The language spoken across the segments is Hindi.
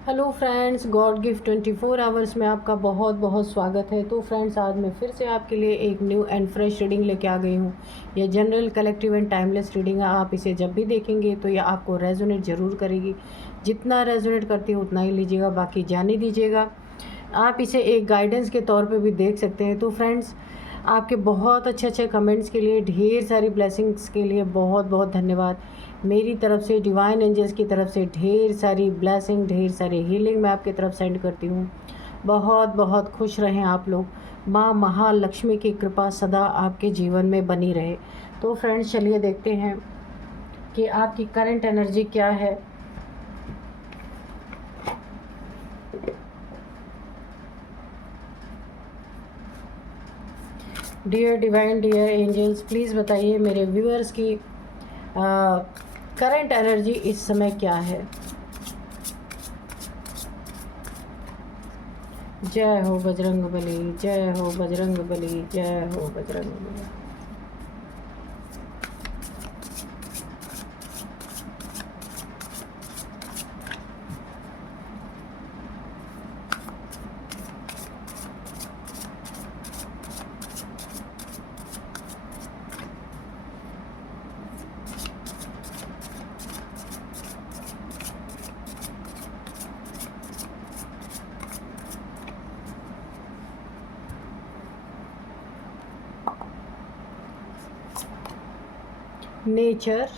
Hello friends, God gift 24 hours में आपका बहुत बहुत स्वागत है। तो फ्रेंड्स, आज मैं फिर से आपके लिए एक न्यू एंड फ्रेश रीडिंग लेके आ गई हूँ। ये general, collective and timeless reading है। आप इसे जब भी देखेंगे तो यह आपको रेजोनेट ज़रूर करेगी। जितना रेजोनेट करती है उतना ही लीजिएगा, बाकी जाने दीजिएगा। आप इसे एक गाइडेंस के तौर पे भी देख सकते हैं। तो फ्रेंड्स, आपके बहुत अच्छे अच्छे कमेंट्स के लिए, ढेर सारी ब्लेसिंग्स के लिए बहुत बहुत धन्यवाद। मेरी तरफ से, डिवाइन एंजल्स की तरफ से ढेर सारी ब्लेसिंग, ढेर सारी हीलिंग मैं आपकी तरफ सेंड करती हूँ। बहुत बहुत खुश रहें आप लोग। माँ महालक्ष्मी की कृपा सदा आपके जीवन में बनी रहे। तो फ्रेंड्स, चलिए देखते हैं कि आपकी करंट एनर्जी क्या है। Dear divine, dear angels, please बताइए मेरे व्यूअर्स की करंट एनर्जी इस समय क्या है। जय हो बजरंग बली, जय हो बजरंग बली, जय हो Bajrang Bali. Nature,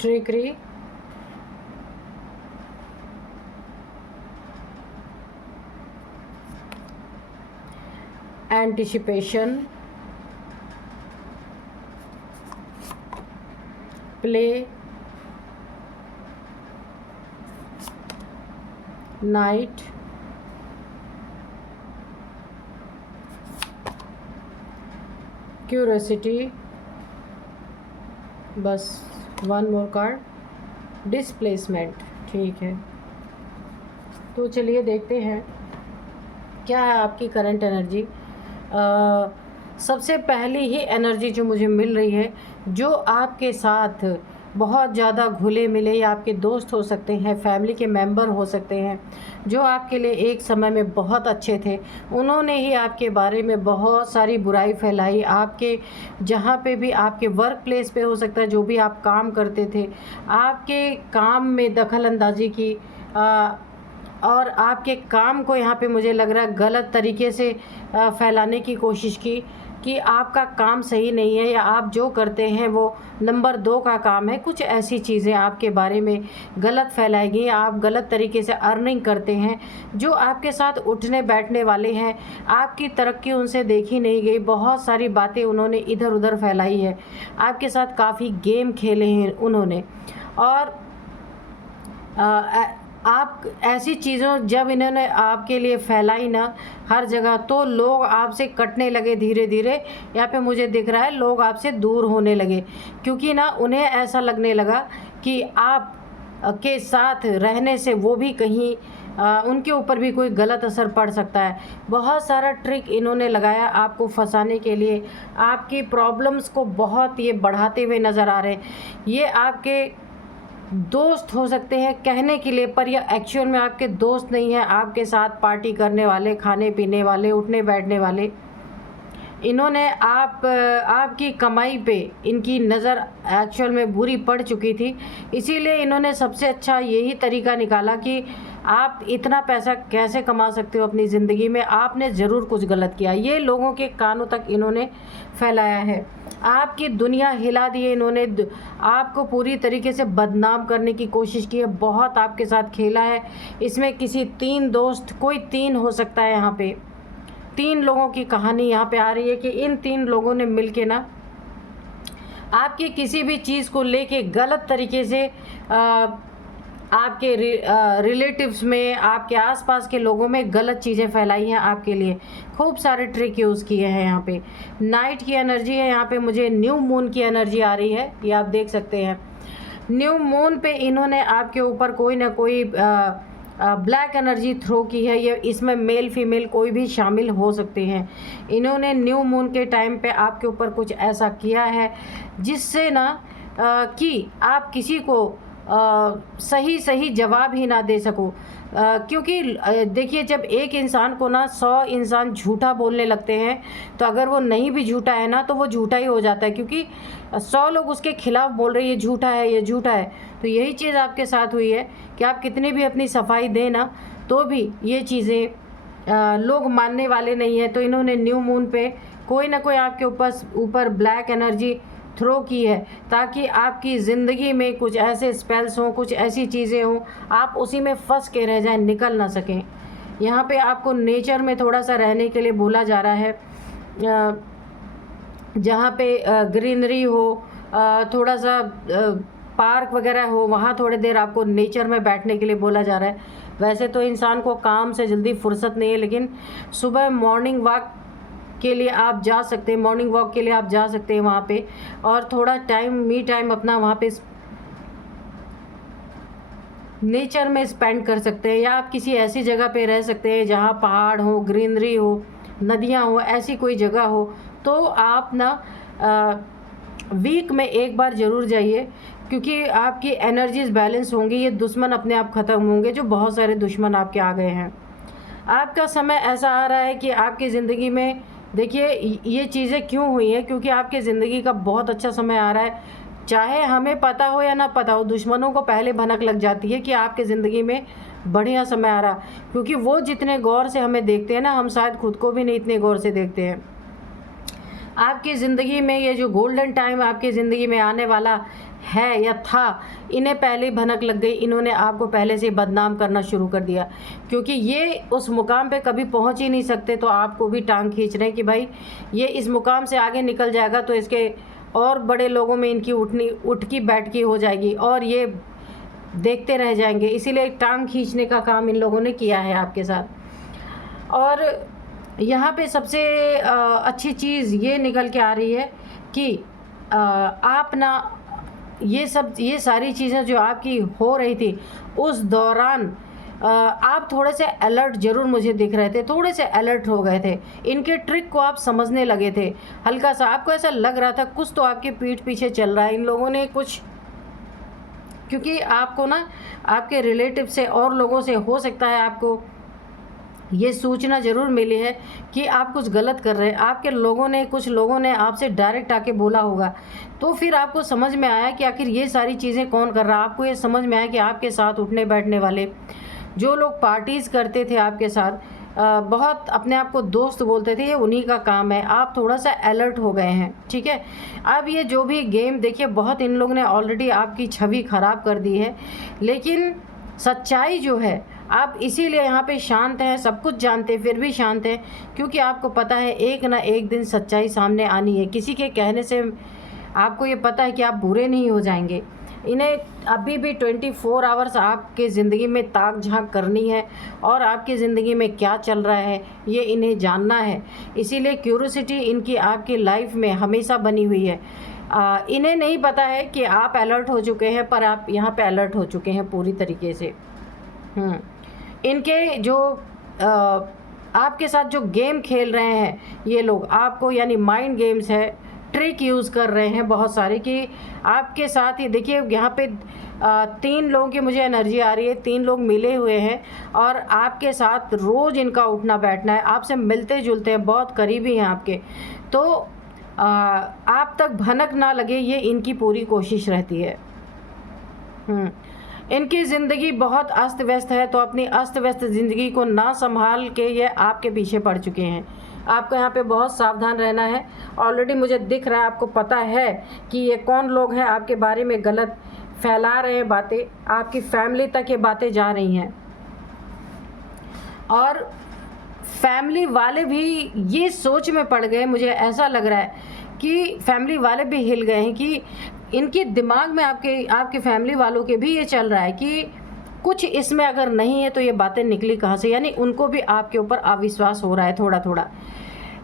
trickery, anticipation, play, night, curiosity, बस वन मोर कार्ड, डिस्प्लेसमेंट। ठीक है, तो चलिए देखते हैं क्या है आपकी करंट एनर्जी। सबसे पहली ही एनर्जी जो मुझे मिल रही है, जो आपके साथ बहुत ज़्यादा घुले मिले, या आपके दोस्त हो सकते हैं, फैमिली के मेंबर हो सकते हैं, जो आपके लिए एक समय में बहुत अच्छे थे, उन्होंने ही आपके बारे में बहुत सारी बुराई फैलाई। आपके जहाँ पे भी, आपके वर्क प्लेस पे हो सकता है, जो भी आप काम करते थे, आपके काम में दखल अंदाजी की, और आपके काम को यहाँ पे मुझे लग रहा है गलत तरीके से फैलाने की कोशिश की कि आपका काम सही नहीं है, या आप जो करते हैं वो नंबर 2 का काम है। कुछ ऐसी चीज़ें आपके बारे में गलत फैलाई गई। आप गलत तरीके से अर्निंग करते हैं। जो आपके साथ उठने बैठने वाले हैं, आपकी तरक्की उनसे देखी नहीं गई। बहुत सारी बातें उन्होंने इधर उधर फैलाई है। आपके साथ काफ़ी गेम खेले हैं उन्होंने। और आप ऐसी चीज़ों जब इन्होंने आपके लिए फैलाई ना हर जगह, तो लोग आपसे कटने लगे धीरे धीरे। यहाँ पे मुझे दिख रहा है लोग आपसे दूर होने लगे, क्योंकि ना उन्हें ऐसा लगने लगा कि आप के साथ रहने से वो भी कहीं उनके ऊपर भी कोई गलत असर पड़ सकता है। बहुत सारा ट्रिक इन्होंने लगाया आपको फंसाने के लिए। आपकी प्रॉब्लम्स को बहुत ये बढ़ाते हुए नज़र आ रहे हैं। ये आपके दोस्त हो सकते हैं कहने के लिए, पर यह एक्चुअल में आपके दोस्त नहीं है। आपके साथ पार्टी करने वाले, खाने पीने वाले, उठने बैठने वाले, इन्होंने आपकी कमाई पे इनकी नज़र एक्चुअल में बुरी पड़ चुकी थी। इसीलिए इन्होंने सबसे अच्छा यही तरीका निकाला कि आप इतना पैसा कैसे कमा सकते हो अपनी ज़िंदगी में, आपने ज़रूर कुछ गलत किया। ये लोगों के कानों तक इन्होंने फैलाया है। आपकी दुनिया हिला दी है इन्होंने। आपको पूरी तरीके से बदनाम करने की कोशिश की है। बहुत आपके साथ खेला है। इसमें किसी 3 दोस्त, कोई 3 हो सकता है। यहाँ पे 3 लोगों की कहानी यहाँ पे आ रही है कि इन 3 लोगों ने मिलके ना आपकी किसी भी चीज़ को लेके गलत तरीके से आपके रिलेटिव्स में, आपके आसपास के लोगों में गलत चीज़ें फैलाई हैं आपके लिए। खूब सारे ट्रिक यूज़ किए हैं। यहाँ पे नाइट की एनर्जी है। यहाँ पे मुझे न्यू मून की एनर्जी आ रही है, ये आप देख सकते हैं। न्यू मून पे इन्होंने आपके ऊपर कोई ना कोई ब्लैक एनर्जी थ्रो की है। ये इसमें मेल फीमेल कोई भी शामिल हो सकते हैं। इन्होंने न्यू मून के टाइम पे आपके ऊपर कुछ ऐसा किया है जिससे ना कि आप किसी को सही सही जवाब ही ना दे सको। क्योंकि देखिए, जब एक इंसान को ना 100 इंसान झूठा बोलने लगते हैं, तो अगर वो नहीं भी झूठा है ना, तो वो झूठा ही हो जाता है, क्योंकि 100 लोग उसके खिलाफ बोल रहे हैं ये झूठा है, ये झूठा है। तो यही चीज़ आपके साथ हुई है कि आप कितनी भी अपनी सफाई दें ना, तो भी ये चीज़ें लोग मानने वाले नहीं है। तो इन्होंने न्यू मून पे कोई ना कोई आपके ऊपर ब्लैक एनर्जी थ्रो की है, ताकि आपकी ज़िंदगी में कुछ ऐसे स्पेल्स हों, कुछ ऐसी चीज़ें हों, आप उसी में फंस के रह जाएं, निकल ना सकें। यहाँ पे आपको नेचर में थोड़ा सा रहने के लिए बोला जा रहा है, जहाँ पे ग्रीनरी हो, थोड़ा सा पार्क वगैरह हो, वहाँ थोड़ी देर आपको नेचर में बैठने के लिए बोला जा रहा है। वैसे तो इंसान को काम से जल्दी फुर्सत नहीं है, लेकिन सुबह मॉर्निंग वॉक के लिए आप जा सकते हैं, मॉर्निंग वॉक के लिए आप जा सकते हैं वहाँ पे, और थोड़ा टाइम मी टाइम अपना वहाँ पे नेचर में स्पेंड कर सकते हैं। या आप किसी ऐसी जगह पे रह सकते हैं जहाँ पहाड़ हो, ग्रीनरी हो, नदियाँ हो, ऐसी कोई जगह हो। तो आप ना वीक में एक बार ज़रूर जाइए, क्योंकि आपकी एनर्जीज बैलेंस होंगी, ये दुश्मन अपने आप ख़त्म होंगे, जो बहुत सारे दुश्मन आपके आ गए हैं। आपका समय ऐसा आ रहा है कि आपकी ज़िंदगी में, देखिए ये चीज़ें क्यों हुई हैं, क्योंकि आपकी ज़िंदगी का बहुत अच्छा समय आ रहा है। चाहे हमें पता हो या ना पता हो, दुश्मनों को पहले भनक लग जाती है कि आपके ज़िंदगी में बढ़िया समय आ रहा, क्योंकि वो जितने गौर से हमें देखते हैं ना, हम शायद खुद को भी नहीं इतने गौर से देखते हैं। आपकी ज़िंदगी में ये जो गोल्डन टाइम आपकी ज़िंदगी में आने वाला है या था, इन्हें पहले भनक लग गई, इन्होंने आपको पहले से बदनाम करना शुरू कर दिया, क्योंकि ये उस मुकाम पे कभी पहुंच ही नहीं सकते। तो आपको भी टांग खींच रहे हैं कि भाई ये इस मुकाम से आगे निकल जाएगा तो इसके और बड़े लोगों में इनकी उठकी बैठकी हो जाएगी, और ये देखते रह जाएंगे। इसीलिए टांग खींचने का काम इन लोगों ने किया है आपके साथ। और यहाँ पे सबसे अच्छी चीज़ ये निकल के आ रही है कि आप ना ये सारी चीज़ें जो आपकी हो रही थी, उस दौरान आप थोड़े से अलर्ट ज़रूर मुझे दिख रहे थे, थोड़े से अलर्ट हो गए थे। इनके ट्रिक को आप समझने लगे थे, हल्का सा आपको ऐसा लग रहा था कुछ तो आपके पीठ पीछे चल रहा है। इन लोगों ने कुछ, क्योंकि आपको ना आपके रिलेटिव से और लोगों से हो सकता है आपको ये सूचना ज़रूर मिली है कि आप कुछ गलत कर रहे हैं। आपके लोगों ने, कुछ लोगों ने आपसे डायरेक्ट आके बोला होगा, तो फिर आपको समझ में आया कि आखिर ये सारी चीज़ें कौन कर रहा है। आपको ये समझ में आया कि आपके साथ उठने बैठने वाले जो लोग पार्टीज़ करते थे आपके साथ, बहुत अपने आप को दोस्त बोलते थे, ये उन्हीं का काम है। आप थोड़ा सा अलर्ट हो गए हैं, ठीक है। अब ये जो भी गेम, देखिए बहुत इन लोगों ने ऑलरेडी आपकी छवि ख़राब कर दी है, लेकिन सच्चाई जो है, आप इसीलिए यहाँ पे शांत हैं, सब कुछ जानते हैं फिर भी शांत हैं, क्योंकि आपको पता है एक ना एक दिन सच्चाई सामने आनी है। किसी के कहने से आपको ये पता है कि आप बुरे नहीं हो जाएंगे। इन्हें अभी भी 24 आवर्स आपके ज़िंदगी में ताक झांक करनी है, और आपकी ज़िंदगी में क्या चल रहा है ये इन्हें जानना है। इसीलिए क्यूरोसिटी इनकी आपकी लाइफ में हमेशा बनी हुई है। इन्हें नहीं पता है कि आप अलर्ट हो चुके हैं, पर आप यहाँ पे अलर्ट हो चुके हैं पूरी तरीके से। इनके जो आपके साथ जो गेम खेल रहे हैं ये लोग, आपको यानी माइंड गेम्स है, ट्रिक यूज़ कर रहे हैं बहुत सारे, कि आपके साथ ही देखिए यहाँ पे 3 लोगों की मुझे एनर्जी आ रही है, 3 लोग मिले हुए हैं, और आपके साथ रोज़ इनका उठना बैठना है, आपसे मिलते जुलते हैं, बहुत करीबी हैं आपके। तो आप तक भनक ना लगे, ये इनकी पूरी कोशिश रहती है। इनकी ज़िंदगी बहुत अस्त व्यस्त है, तो अपनी अस्त व्यस्त ज़िंदगी को ना संभाल के ये आपके पीछे पड़ चुके हैं। आपको यहाँ पे बहुत सावधान रहना है। ऑलरेडी मुझे दिख रहा है, आपको पता है कि ये कौन लोग हैं आपके बारे में गलत फैला रहे हैं बातें, आपकी फैमिली तक ये बातें जा रही हैं, और फैमिली वाले भी ये सोच में पड़ गए। मुझे ऐसा लग रहा है कि फैमिली वाले भी हिल गए हैं, कि इनके दिमाग में आपके फैमिली वालों के भी ये चल रहा है कि कुछ इसमें अगर नहीं है तो ये बातें निकली कहाँ से। यानी उनको भी आपके ऊपर अविश्वास हो रहा है थोड़ा थोड़ा।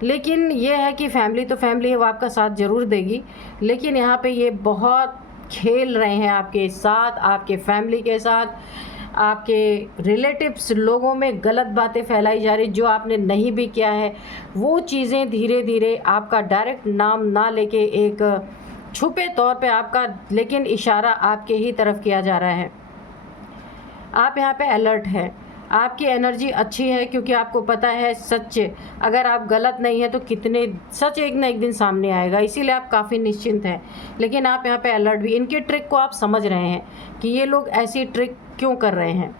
लेकिन ये है कि फैमिली तो फैमिली है, वो आपका साथ ज़रूर देगी, लेकिन यहाँ पे ये बहुत खेल रहे हैं आपके साथ, आपके फैमिली के साथ। आपके रिलेटिव्स लोगों में गलत बातें फैलाई जा रही, जो आपने नहीं भी किया है वो चीज़ें धीरे धीरे आपका डायरेक्ट नाम ना लेके एक छुपे तौर पे आपका लेकिन इशारा आपके ही तरफ किया जा रहा है। आप यहाँ पे अलर्ट हैं, आपकी एनर्जी अच्छी है क्योंकि आपको पता है सच, अगर आप गलत नहीं है तो कितने सच एक ना एक दिन सामने आएगा, इसीलिए आप काफ़ी निश्चिंत हैं। लेकिन आप यहाँ पे अलर्ट भी, इनके ट्रिक को आप समझ रहे हैं कि ये लोग ऐसी ट्रिक क्यों कर रहे हैं।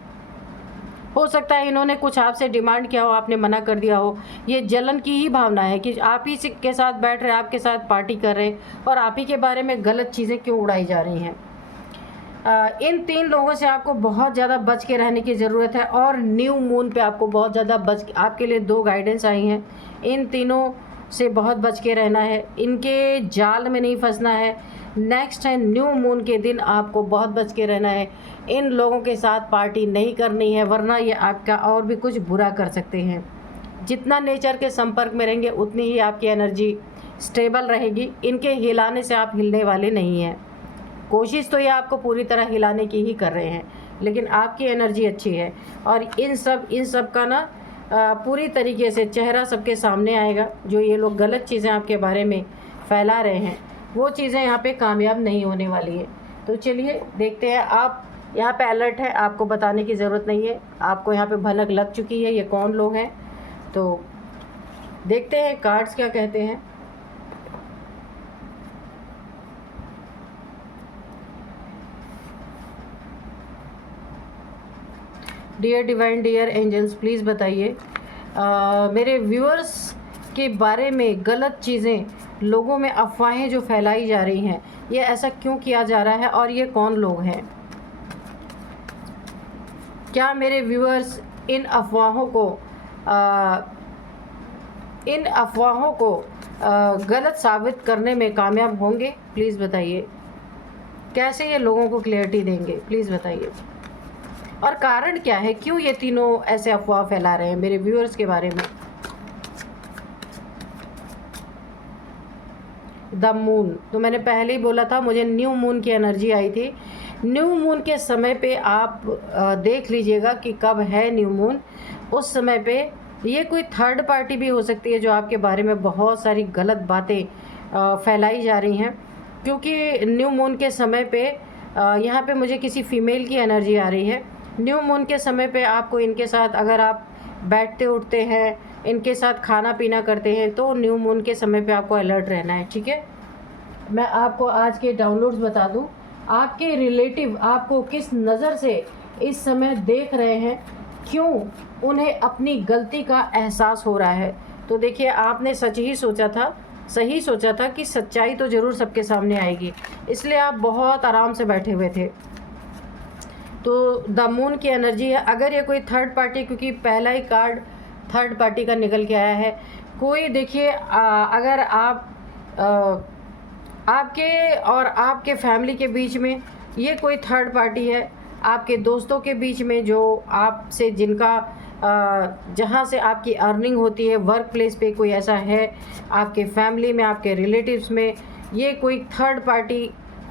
हो सकता है इन्होंने कुछ आपसे डिमांड किया हो, आपने मना कर दिया हो। ये जलन की ही भावना है कि आप ही के साथ बैठ रहे, आपके साथ पार्टी कर रहे और आप ही के बारे में गलत चीज़ें क्यों उड़ाई जा रही हैं। इन 3 लोगों से आपको बहुत ज़्यादा बच के रहने की ज़रूरत है और न्यू मून पे आपको बहुत ज़्यादा आपके लिए 2 गाइडेंस आई हैं। इन तीनों से बहुत बच के रहना है, इनके जाल में नहीं फंसना है। नेक्स्ट है न्यू मून के दिन आपको बहुत बच के रहना है, इन लोगों के साथ पार्टी नहीं करनी है, वरना ये आपका और भी कुछ बुरा कर सकते हैं। जितना नेचर के संपर्क में रहेंगे उतनी ही आपकी एनर्जी स्टेबल रहेगी। इनके हिलाने से आप हिलने वाले नहीं हैं। कोशिश तो ये आपको पूरी तरह हिलाने की ही कर रहे हैं, लेकिन आपकी एनर्जी अच्छी है और इन सब का ना पूरी तरीके से चेहरा सबके सामने आएगा। जो ये लोग गलत चीज़ें आपके बारे में फैला रहे हैं वो चीज़ें यहाँ पे कामयाब नहीं होने वाली है। तो चलिए देखते हैं, आप यहाँ पे अलर्ट है, आपको बताने की ज़रूरत नहीं है, आपको यहाँ पे भनक लग चुकी है ये कौन लोग हैं। तो देखते हैं कार्ड्स क्या कहते हैं। Dear divine, dear angels, please बताइए मेरे व्यूअर्स के बारे में गलत चीज़ें, लोगों में अफवाहें जो फैलाई जा रही हैं, ये ऐसा क्यों किया जा रहा है और ये कौन लोग हैं। क्या मेरे व्यूअर्स इन अफवाहों को गलत साबित करने में कामयाब होंगे? प्लीज़ बताइए, कैसे ये लोगों को क्लैरिटी देंगे, प्लीज़ बताइए। और कारण क्या है, क्यों ये तीनों ऐसे अफवाह फैला रहे हैं मेरे व्यूअर्स के बारे में। द मून, तो मैंने पहले ही बोला था, मुझे न्यू मून की एनर्जी आई थी। न्यू मून के समय पे आप देख लीजिएगा कि कब है न्यू मून। उस समय पे ये कोई थर्ड पार्टी भी हो सकती है जो आपके बारे में बहुत सारी गलत बातें फैलाई जा रही हैं, क्योंकि न्यू मून के समय पे यहाँ पे मुझे किसी फीमेल की एनर्जी आ रही है। न्यू मून के समय पे आपको इनके साथ अगर आप बैठते उठते हैं, इनके साथ खाना पीना करते हैं, तो न्यू मून के समय पे आपको अलर्ट रहना है, ठीक है। मैं आपको आज के डाउनलोड्स बता दूं, आपके रिलेटिव आपको किस नज़र से इस समय देख रहे हैं, क्यों उन्हें अपनी गलती का एहसास हो रहा है। तो देखिए, आपने सच ही सोचा था, सही सोचा था कि सच्चाई तो ज़रूर सबके सामने आएगी, इसलिए आप बहुत आराम से बैठे हुए थे। तो द मून की एनर्जी है। अगर ये कोई थर्ड पार्टी, क्योंकि पहला ही कार्ड थर्ड पार्टी का निकल के आया है, कोई देखिए अगर आप आपके और आपके फैमिली के बीच में ये कोई थर्ड पार्टी है, आपके दोस्तों के बीच में जो आपसे जिनका जहाँ से आपकी अर्निंग होती है, वर्क प्लेस पे कोई ऐसा है, आपके फैमिली में, आपके रिलेटिव्स में ये कोई थर्ड पार्टी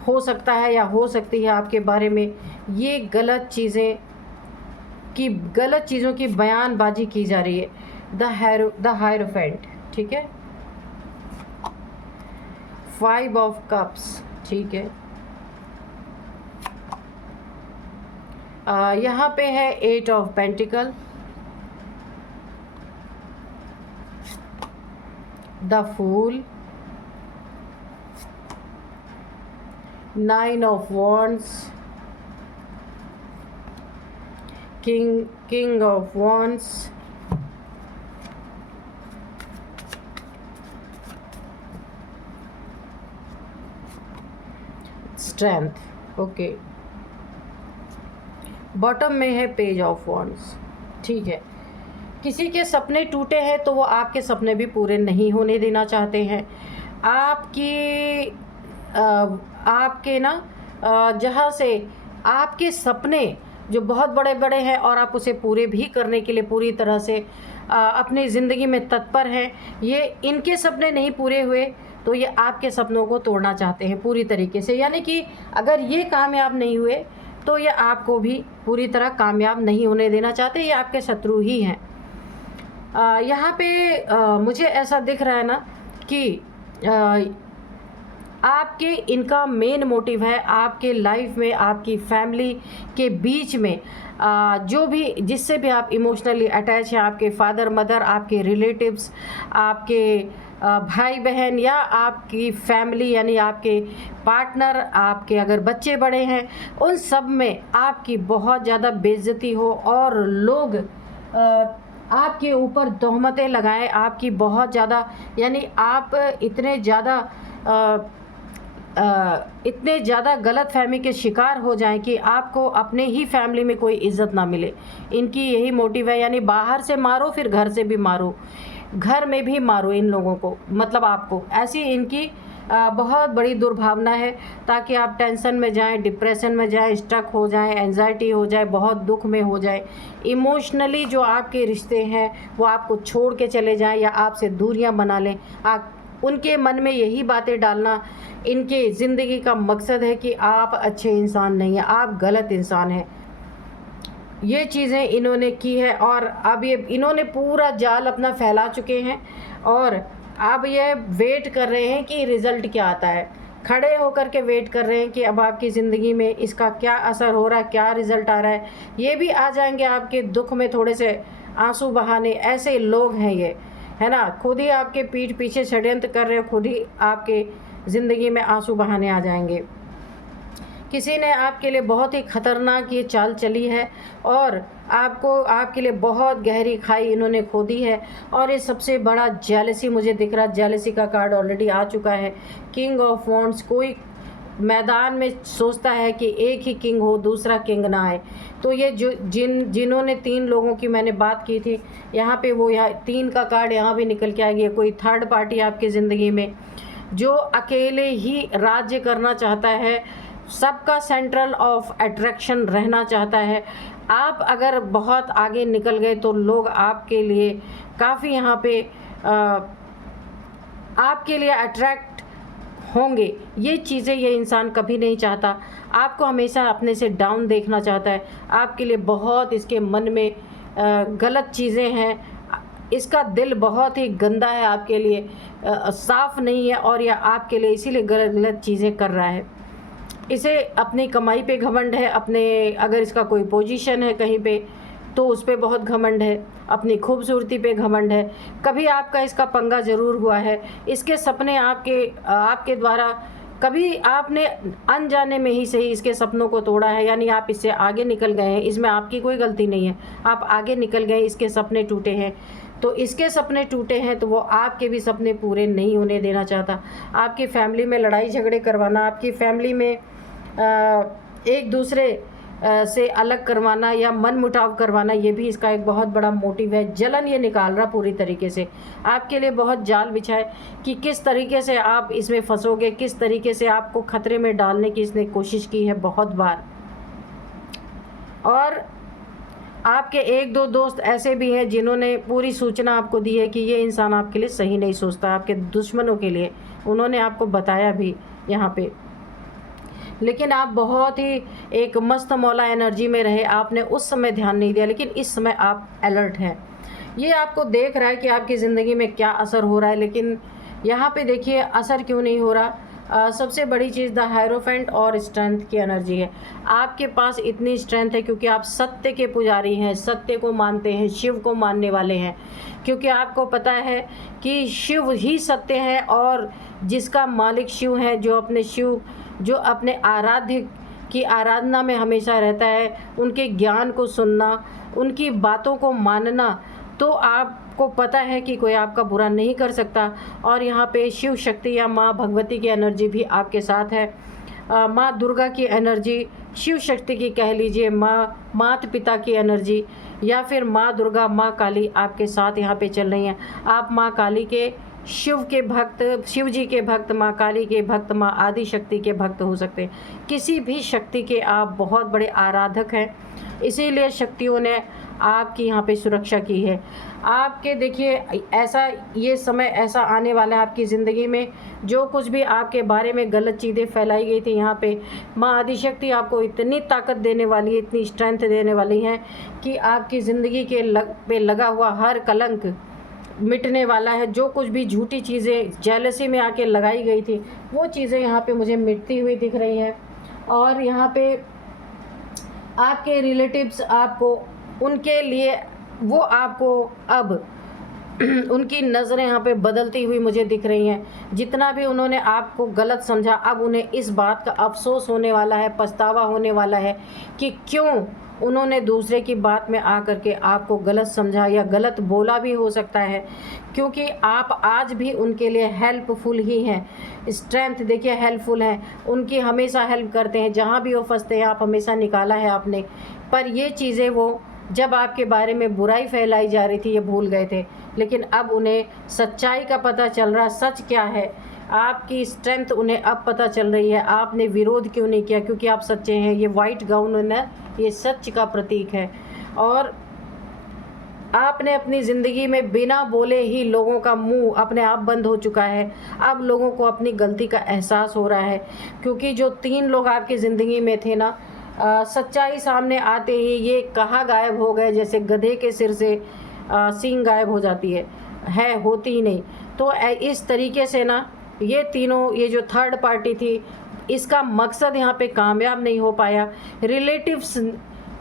हो सकता है या हो सकती है आपके बारे में ये गलत चीज़ों की बयानबाजी की जा रही है। द हायरोफेंट, ठीक है। 5 ऑफ कप्स, ठीक है। यहाँ पे है 8 of pentacle, the fool, 9 of wands, king of wands, strength, okay. Bottom में है पेज ऑफ वॉन्ड्स, ठीक है। किसी के सपने टूटे हैं तो वो आपके सपने भी पूरे नहीं होने देना चाहते हैं। आपके ना जहाँ से आपके सपने जो बहुत बड़े बड़े हैं और आप उसे पूरे भी करने के लिए पूरी तरह से अपनी ज़िंदगी में तत्पर हैं, ये इनके सपने नहीं पूरे हुए तो ये आपके सपनों को तोड़ना चाहते हैं पूरी तरीके से। यानी कि अगर ये कामयाब नहीं हुए तो ये आपको भी पूरी तरह कामयाब नहीं होने देना चाहते, ये आपके शत्रु ही हैं। यहाँ पे मुझे ऐसा दिख रहा है ना कि आपके इनका मेन मोटिव है आपके लाइफ में, आपकी फैमिली के बीच में जो भी जिससे भी आप इमोशनली अटैच हैं, आपके फादर मदर, आपके रिलेटिव्स, आपके भाई बहन या आपकी फैमिली यानी आपके पार्टनर, आपके अगर बच्चे बड़े हैं, उन सब में आपकी बहुत ज़्यादा बेइज्जती हो और लोग आपके ऊपर तोहमतें लगाएं, आपकी बहुत ज़्यादा यानी आप इतने ज़्यादा गलतफहमी के शिकार हो जाएं कि आपको अपने ही फैमिली में कोई इज़्ज़त ना मिले। इनकी यही मोटिव है, यानी बाहर से मारो फिर घर से भी मारो, घर में भी मारो इन लोगों को, मतलब आपको। ऐसी इनकी बहुत बड़ी दुर्भावना है, ताकि आप टेंशन में जाएं, डिप्रेशन में जाएं, स्ट्रक हो जाएं, एंजाइटी हो जाए, बहुत दुख में हो जाए, इमोशनली जो आपके रिश्ते हैं वो आपको छोड़ के चले जाएं या आपसे दूरियां बना लें। उनके मन में यही बातें डालना इनके ज़िंदगी का मकसद है कि आप अच्छे इंसान नहीं हैं, आप गलत इंसान हैं। ये चीज़ें इन्होंने की है और अब ये इन्होंने पूरा जाल अपना फैला चुके हैं और अब ये वेट कर रहे हैं कि रिज़ल्ट क्या आता है। खड़े होकर के वेट कर रहे हैं कि अब आपकी ज़िंदगी में इसका क्या असर हो रहा है, क्या रिज़ल्ट आ रहा है। ये भी आ जाएंगे आपके दुख में थोड़े से आंसू बहाने, ऐसे लोग हैं ये, है ना। खुद ही आपके पीठ पीछे षड्यंत्र कर रहे हो, खुद ही आपके ज़िंदगी में आंसू बहाने आ जाएंगे। किसी ने आपके लिए बहुत ही ख़तरनाक ये चाल चली है और आपके लिए बहुत गहरी खाई इन्होंने खोदी है। और ये सबसे बड़ा जेलसी मुझे दिख रहा है, जेलसी का कार्ड ऑलरेडी आ चुका है, किंग ऑफ वॉन्ड्स। कोई मैदान में सोचता है कि एक ही किंग हो, दूसरा किंग ना आए। तो ये जिन्होंने 3 लोगों की मैंने बात की थी, यहाँ पे वो 3 का कार्ड यहाँ भी निकल के आ गया। कोई थर्ड पार्टी आपकी ज़िंदगी में जो अकेले ही राज्य करना चाहता है, सबका सेंट्रल ऑफ अट्रैक्शन रहना चाहता है। आप अगर बहुत आगे निकल गए तो लोग आपके लिए काफ़ी यहाँ पे आपके लिए अट्रैक्ट होंगे। ये चीज़ें ये इंसान कभी नहीं चाहता, आपको हमेशा अपने से डाउन देखना चाहता है। आपके लिए बहुत इसके मन में गलत चीज़ें हैं, इसका दिल बहुत ही गंदा है, आपके लिए साफ़ नहीं है और यह आपके लिए इसीलिए गलत चीज़ें कर रहा है। इसे अपनी कमाई पे घमंड है, अगर इसका कोई पोजीशन है कहीं पे तो उस पे बहुत घमंड है, अपनी खूबसूरती पे घमंड है। कभी आपका इसका पंगा ज़रूर हुआ है, इसके सपने आपके द्वारा कभी आपने अनजाने में ही सही इसके सपनों को तोड़ा है, यानी आप इससे आगे निकल गए हैं। इसमें आपकी कोई गलती नहीं है, आप आगे निकल गए, इसके सपने टूटे हैं। तो इसके सपने टूटे हैं तो वो आपके भी सपने पूरे नहीं होने देना चाहता। आपकी फैमिली में लड़ाई झगड़े करवाना, आपकी फैमिली में एक दूसरे से अलग करवाना या मन मुटाव करवाना, ये भी इसका एक बहुत बड़ा मोटिव है। जलन ये निकाल रहा पूरी तरीके से, आपके लिए बहुत जाल बिछाए कि किस तरीके से आप इसमें फंसोगे, किस तरीके से आपको खतरे में डालने की इसने कोशिश की है बहुत बार। और आपके 1-2 दोस्त ऐसे भी हैं जिन्होंने पूरी सूचना आपको दी है कि ये इंसान आपके लिए सही नहीं सोचता, आपके दुश्मनों के लिए उन्होंने आपको बताया भी यहाँ पे। लेकिन आप बहुत ही एक मस्त मौला एनर्जी में रहे, आपने उस समय ध्यान नहीं दिया, लेकिन इस समय आप अलर्ट हैं। ये आपको देख रहा है कि आपकी ज़िंदगी में क्या असर हो रहा है, लेकिन यहाँ पे देखिए असर क्यों नहीं हो रहा। सबसे बड़ी चीज़ द हायरोफेंट और स्ट्रेंथ की एनर्जी है। आपके पास इतनी स्ट्रेंथ है क्योंकि आप सत्य के पुजारी हैं, सत्य को मानते हैं, शिव को मानने वाले हैं। क्योंकि आपको पता है कि शिव ही सत्य है और जिसका मालिक शिव है, जो अपने आराध्य की आराधना में हमेशा रहता है, उनके ज्ञान को सुनना, उनकी बातों को मानना, तो आपको पता है कि कोई आपका बुरा नहीं कर सकता। और यहाँ पे शिव शक्ति या माँ भगवती की एनर्जी भी आपके साथ है। माँ दुर्गा की एनर्जी, शिव शक्ति की कह लीजिए, माता पिता की एनर्जी, या फिर माँ दुर्गा, माँ काली आपके साथ यहाँ पे चल रही हैं। आप माँ काली के, शिव के भक्त, शिव जी के भक्त, माँ काली के भक्त, माँ आदि शक्ति के भक्त हो सकते हैं। किसी भी शक्ति के आप बहुत बड़े आराधक हैं, इसीलिए शक्तियों ने आपकी यहाँ पे सुरक्षा की है। आपके देखिए ऐसा ये समय ऐसा आने वाला है आपकी ज़िंदगी में, जो कुछ भी आपके बारे में गलत चीज़ें फैलाई गई थी यहाँ पे, माँ आदिशक्ति आपको इतनी ताकत देने वाली है, इतनी स्ट्रेंथ देने वाली है कि आपकी ज़िंदगी के पे लगा हुआ हर कलंक मिटने वाला है। जो कुछ भी झूठी चीज़ें जेलसी में आके लगाई गई थी, वो चीज़ें यहाँ पे मुझे मिटती हुई दिख रही हैं। और यहाँ पे आपके रिलेटिव्स आपको उनके लिए वो आपको अब उनकी नज़रें यहाँ पे बदलती हुई मुझे दिख रही हैं। जितना भी उन्होंने आपको गलत समझा, अब उन्हें इस बात का अफसोस होने वाला है, पछतावा होने वाला है कि क्यों उन्होंने दूसरे की बात में आकर के आपको गलत समझा या गलत बोला भी हो सकता है, क्योंकि आप आज भी उनके लिए हेल्पफुल ही हैं। स्ट्रेंथ देखिए हेल्पफुल हैं, उनकी हमेशा हेल्प करते हैं, जहाँ भी वो फंसते हैं आप हमेशा निकाला है आपने। पर ये चीज़ें वो जब आपके बारे में बुराई फैलाई जा रही थी ये भूल गए थे, लेकिन अब उन्हें सच्चाई का पता चल रहा, सच क्या है। आपकी स्ट्रेंथ उन्हें अब पता चल रही है। आपने विरोध क्यों नहीं किया, क्योंकि आप सच्चे हैं। ये वाइट गाउन है, ये सच का प्रतीक है। और आपने अपनी ज़िंदगी में बिना बोले ही लोगों का मुंह अपने आप बंद हो चुका है। अब लोगों को अपनी गलती का एहसास हो रहा है, क्योंकि जो 3 लोग आपकी ज़िंदगी में थे ना, सच्चाई सामने आते ही ये कहाँ गायब हो गए, जैसे गधे के सिर से सींग गायब हो जाती है होती ही नहीं। तो इस तरीके से ना ये तीनों, ये जो थर्ड पार्टी थी, इसका मकसद यहाँ पे कामयाब नहीं हो पाया। रिलेटिव्स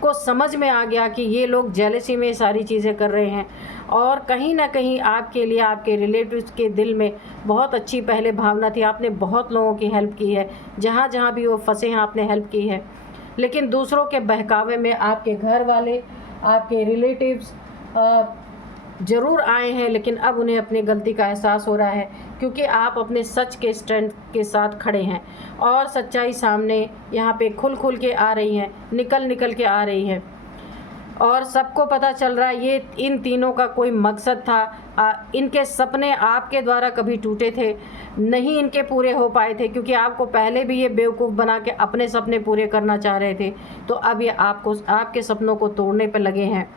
को समझ में आ गया कि ये लोग जेलसी में सारी चीज़ें कर रहे हैं, और कहीं ना कहीं आपके लिए आपके रिलेटिव्स के दिल में बहुत अच्छी पहले भावना थी। आपने बहुत लोगों की हेल्प की है, जहाँ जहाँ भी वो फंसे हैं आपने हेल्प की है। लेकिन दूसरों के बहकावे में आपके घर वाले, आपके रिलेटिव्स ज़रूर आए हैं, लेकिन अब उन्हें अपनी गलती का एहसास हो रहा है, क्योंकि आप अपने सच के स्टैंड के साथ खड़े हैं और सच्चाई सामने यहाँ पे खुल के आ रही है, निकल के आ रही है। और सबको पता चल रहा है ये इन तीनों का कोई मकसद था। इनके सपने आपके द्वारा कभी टूटे थे नहीं, इनके पूरे हो पाए थे, क्योंकि आपको पहले भी ये बेवकूफ़ बना के अपने सपने पूरे करना चाह रहे थे। तो अब ये आपको आपके सपनों को तोड़ने पर लगे हैं।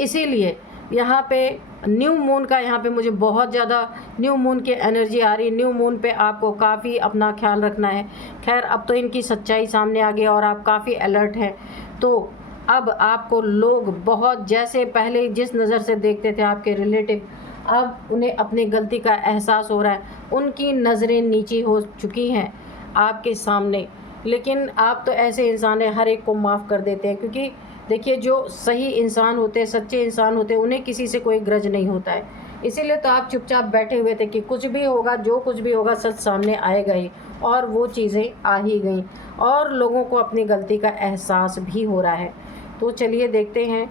इसीलिए यहाँ पे न्यू मून का, यहाँ पे मुझे बहुत ज़्यादा न्यू मून की एनर्जी आ रही है। न्यू मून पे आपको काफ़ी अपना ख्याल रखना है। खैर अब तो इनकी सच्चाई सामने आ गई और आप काफ़ी अलर्ट हैं। तो अब आपको लोग बहुत, जैसे पहले जिस नज़र से देखते थे आपके रिलेटिव, अब उन्हें अपनी गलती का एहसास हो रहा है। उनकी नज़रें नीची हो चुकी हैं आपके सामने। लेकिन आप तो ऐसे इंसान हैं, हर एक को माफ़ कर देते हैं, क्योंकि देखिए जो सही इंसान होते हैं, सच्चे इंसान होते हैं, उन्हें किसी से कोई ग्रज नहीं होता है। इसीलिए तो आप चुपचाप बैठे हुए थे कि कुछ भी होगा, जो कुछ भी होगा सच सामने आएगा ही, और वो चीज़ें आ ही गई और लोगों को अपनी गलती का एहसास भी हो रहा है। तो चलिए देखते हैं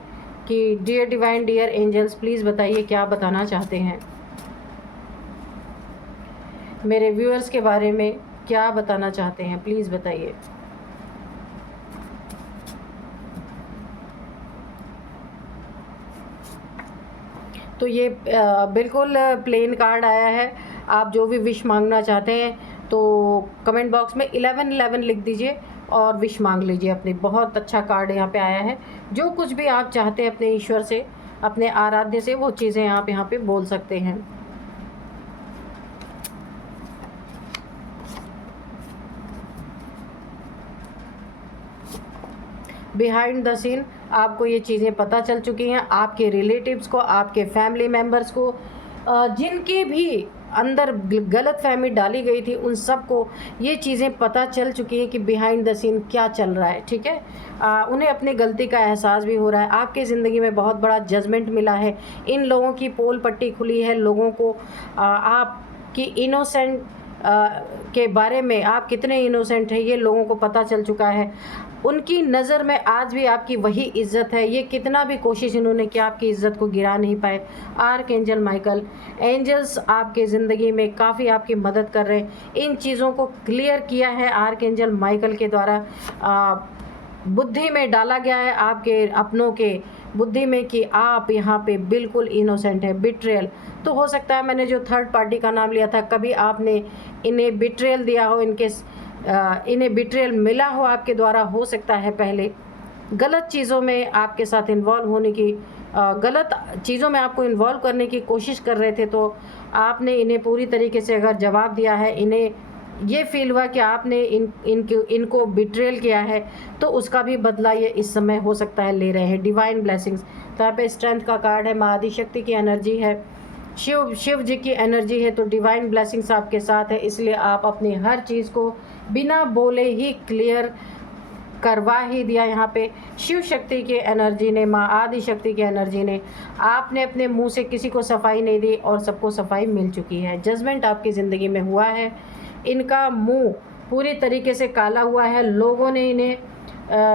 कि dear divine, dear angels, please बताइए क्या बताना चाहते हैं मेरे व्यूअर्स के बारे में, क्या बताना चाहते हैं, प्लीज़ बताइए। तो ये बिल्कुल प्लेन कार्ड आया है। आप जो भी विश मांगना चाहते हैं तो कमेंट बॉक्स में 1111 लिख दीजिए और विश मांग लीजिए अपनी। बहुत अच्छा कार्ड यहाँ पे आया है। जो कुछ भी आप चाहते हैं अपने ईश्वर से, अपने आराध्य से, वो चीज़ें आप यहाँ पे बोल सकते हैं। बिहाइंड द सीन आपको ये चीज़ें पता चल चुकी हैं। आपके रिलेटिव्स को, आपके फैमिली मेम्बर्स को, जिनके भी अंदर गलत फहमी डाली गई थी, उन सब को ये चीज़ें पता चल चुकी हैं कि बिहाइंड द सीन क्या चल रहा है। ठीक है, उन्हें अपनी गलती का एहसास भी हो रहा है। आपके ज़िंदगी में बहुत बड़ा जजमेंट मिला है। इन लोगों की पोल पट्टी खुली है। लोगों को आपकी इनोसेंट के बारे में, आप कितने इनोसेंट हैं, ये लोगों को पता चल चुका है। उनकी नज़र में आज भी आपकी वही इज़्ज़त है। ये कितना भी कोशिश इन्होंने किया, आपकी इज़्ज़त को गिरा नहीं पाए। आर्क एंजल माइकल, एंजल्स आपके ज़िंदगी में काफ़ी आपकी मदद कर रहे हैं। इन चीज़ों को क्लियर किया है आर्क एंजल माइकल के द्वारा। बुद्धि में डाला गया है आपके अपनों के बुद्धि में कि आप यहाँ पे बिल्कुल इनोसेंट है। बिट्रेयल, तो हो सकता है मैंने जो थर्ड पार्टी का नाम लिया था, कभी आपने इन्हें बिट्रेयल दिया हो, इन्हें बिट्रेयल मिला हो आपके द्वारा, हो सकता है पहले, गलत चीज़ों में आपके साथ इन्वॉल्व होने की गलत चीज़ों में आपको इन्वॉल्व करने की कोशिश कर रहे थे, तो आपने इन्हें पूरी तरीके से अगर जवाब दिया है, इन्हें ये फील हुआ कि आपने इनको बिट्रेयल किया है, तो उसका भी बदला ये इस समय हो सकता है ले रहे हैं। डिवाइन ब्लेसिंग्स, तो यहाँ पे स्ट्रेंथ का कार्ड है, माँ आदिशक्ति की एनर्जी है, शिव जी की एनर्जी है, तो डिवाइन ब्लेसिंग्स आपके साथ है। इसलिए आप अपनी हर चीज़ को बिना बोले ही क्लियर करवा ही दिया। यहाँ पे शिव शक्ति की एनर्जी ने, माँ आदि शक्ति की एनर्जी ने, आपने अपने मुंह से किसी को सफाई नहीं दी और सबको सफाई मिल चुकी है। जजमेंट आपकी ज़िंदगी में हुआ है, इनका मुंह पूरी तरीके से काला हुआ है। लोगों ने इन्हें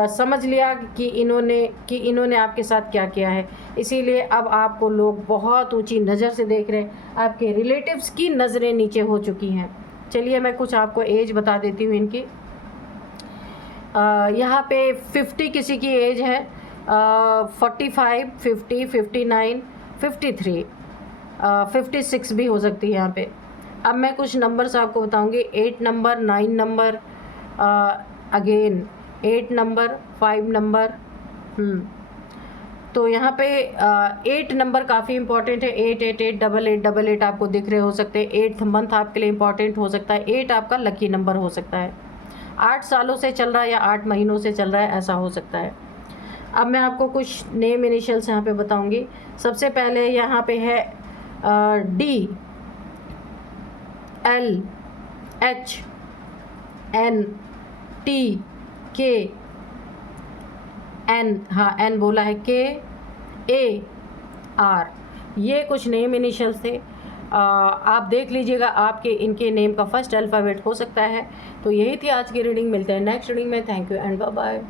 समझ लिया कि इन्होंने आपके साथ क्या किया है, इसीलिए अब आपको लोग बहुत ऊंची नज़र से देख रहे हैं। आपके रिलेटिव्स की नज़रें नीचे हो चुकी हैं। चलिए मैं कुछ आपको एज बता देती हूँ इनकी। यहाँ पे 50 किसी की एज है, 45, 50, 59, 53, 56 भी हो सकती है यहाँ पे। अब मैं कुछ नंबर्स आपको बताऊंगी। 8 number, 9 number, again 8 number, 5 number. तो यहाँ पे 8 नंबर काफ़ी इंपॉर्टेंट है। 8, 8, 8, 8, 8, 8, 8 आपको दिख रहे हो सकते हैं। 8th मंथ आपके लिए इंपॉर्टेंट हो सकता है। 8 आपका लकी नंबर हो सकता है। 8 सालों से चल रहा है या 8 महीनों से चल रहा है, ऐसा हो सकता है। अब मैं आपको कुछ नेम इनिशियल्स यहाँ पे बताऊंगी। सबसे पहले यहाँ पे है D, L, H, N, T, K, N, हाँ N बोला है, K, A, R। ये कुछ नेम इनिशियल्स थे। आप देख लीजिएगा आपके इनके नेम का फर्स्ट अल्फ़ाबेट हो सकता है। तो यही थी आज की रीडिंग। मिलते हैं नेक्स्ट रीडिंग में। Thank you and bye bye.